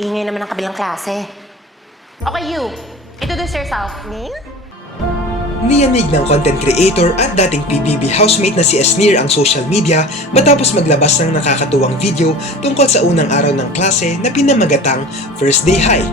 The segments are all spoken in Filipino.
Ingay naman ang kabilang klase. Okay, you. Introduce yourself. Name? Niyanig ng content creator at dating PBB housemate na si Esnir ang social media matapos maglabas ng nakakatuwang video tungkol sa unang araw ng klase na pinamagatang First Day High.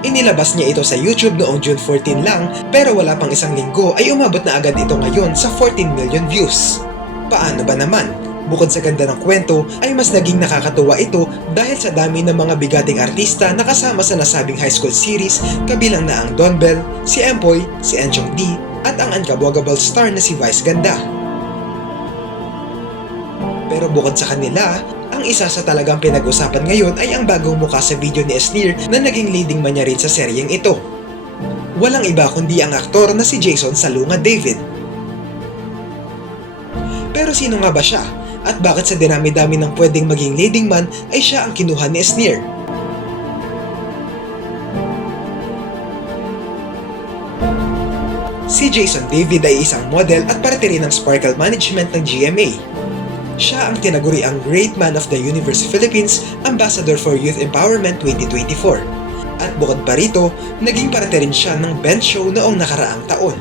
Inilabas niya ito sa YouTube noong June 14 lang pero wala pang isang linggo ay umabot na agad ito ngayon sa 14 million views. Paano ba naman? Bukod sa ganda ng kwento, ay mas naging nakakatuwa ito dahil sa dami ng mga bigating artista na kasama sa nasabing high school series kabilang na ang Don Bell, si Empoy, si Enchong D, at ang unkabuagable star na si Vice Ganda. Pero bukod sa kanila, ang isa sa talagang pinag-usapan ngayon ay ang bagong mukha sa video ni Esnir na naging leading man niya rin sa seryeng ito. Walang iba kundi ang aktor na si Jason Salunga David. Pero sino nga ba siya? At bakit sa dinami-dami ng pwedeng maging leading man ay siya ang kinuha ni Esnir? Si Jason David ay isang model at parte rin ng Sparkle Management ng GMA. Siya ang tinaguri ang Great Man of the Universe Philippines Ambassador for Youth Empowerment 2024. At bukod pa rito, naging parte rin siya ng bench show noong nakaraang taon.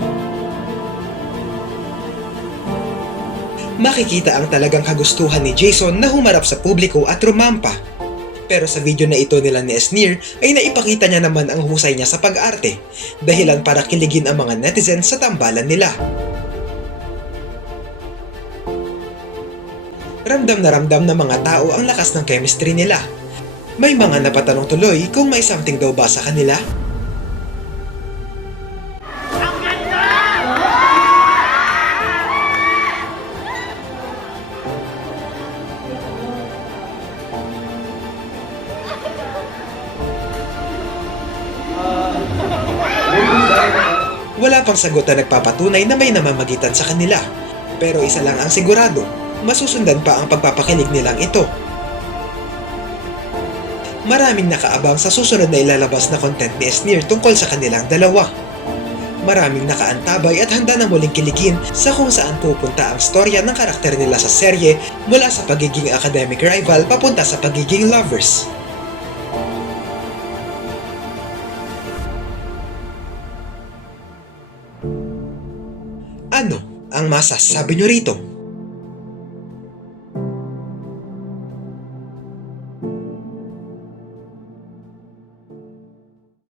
Makikita ang talagang kagustuhan ni Jason na humarap sa publiko at rumampa. Pero sa video na ito nila ni Esnir ay naipakita niya naman ang husay niya sa pag-arte, dahilan para kiligin ang mga netizens sa tambalan nila. Ramdam ng mga tao ang lakas ng chemistry nila. May mga napatanong tuloy kung may something daw ba sa kanila. Wala pang sagot na nagpapatunay na may namamagitan sa kanila. Pero isa lang ang sigurado, masusundan pa ang pagpapakilig nilang ito. Maraming nakaabang sa susunod na ilalabas na content ni Esnir tungkol sa kanilang dalawa. Maraming nakaantabay at handa na muling kiligin sa kung saan pupunta ang storya ng karakter nila sa serye mula sa pagiging academic rival papunta sa pagiging lovers. Ano ang masasabi nyo rito?